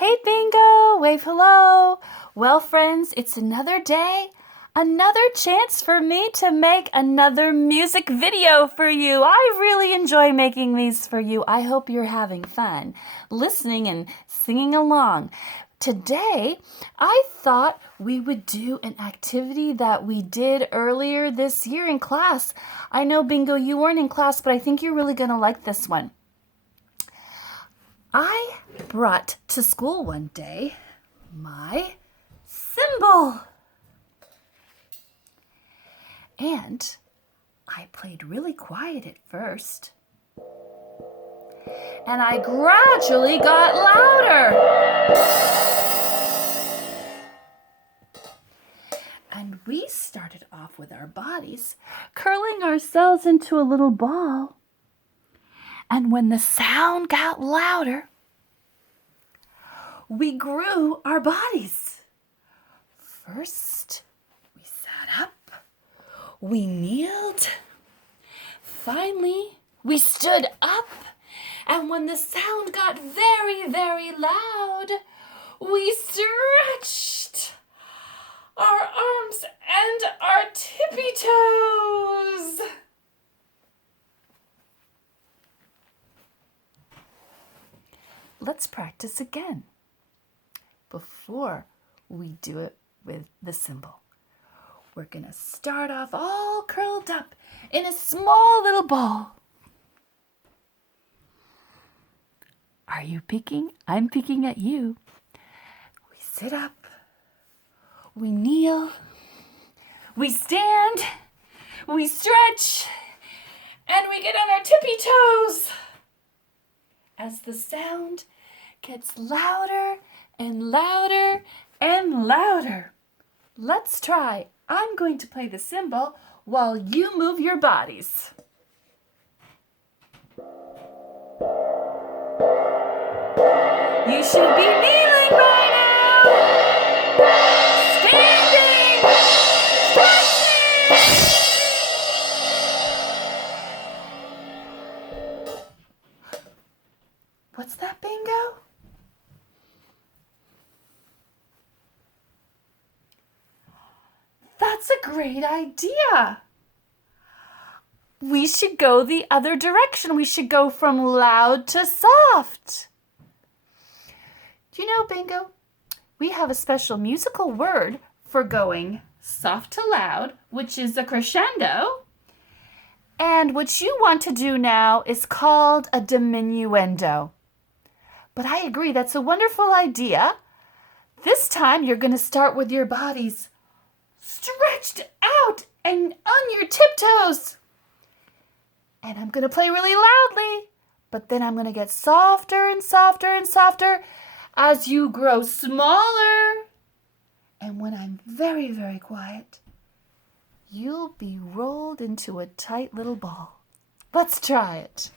Hey Bingo, wave hello. Well friends, it's another day, another chance for me to make another music video for you. I really enjoy making these for you. I hope you're having fun listening and singing along. Today, I thought we would do an activity that we did earlier this year in class. I know, Bingo, you weren't in class, but I think you're really going to like this one. I brought to school one day my cymbal. And I played really quiet at first. And I gradually got louder. And we started off with our bodies, curling ourselves into a little ball. And when the sound got louder, we grew our bodies. First, we sat up, we kneeled, finally, we stood up, and when the sound got very, very loud, we stretched our arms and our tippy toes. Let's practice again before we do it with the cymbal. We're going to start off all curled up in a small little ball. Are you peeking? I'm peeking at you. We sit up, we kneel, we stand, we stretch, and we get on our tippy toes. As the sound gets louder and louder and louder. Let's try. I'm going to play the cymbal while you move your bodies. You should be kneeling by now. Standing. Stretching. What's that, Bingo? That's a great idea. We should go the other direction. We should go from loud to soft. Do you know, Bingo? We have a special musical word for going soft to loud, which is a crescendo. And what you want to do now is called a diminuendo. But I agree, that's a wonderful idea. This time you're going to start with your bodies stretched out and on your tiptoes. And I'm going to play really loudly, but then I'm going to get softer and softer and softer as you grow smaller. And when I'm very, very quiet, you'll be rolled into a tight little ball. Let's try it.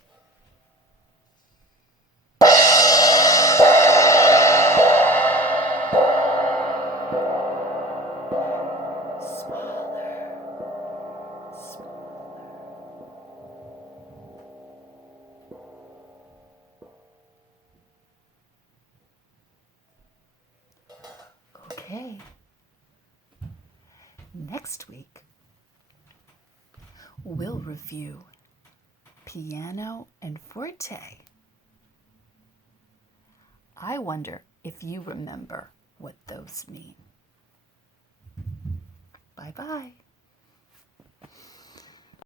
Okay. Next week, we'll review piano and forte. I wonder if you remember what those mean. Bye-bye.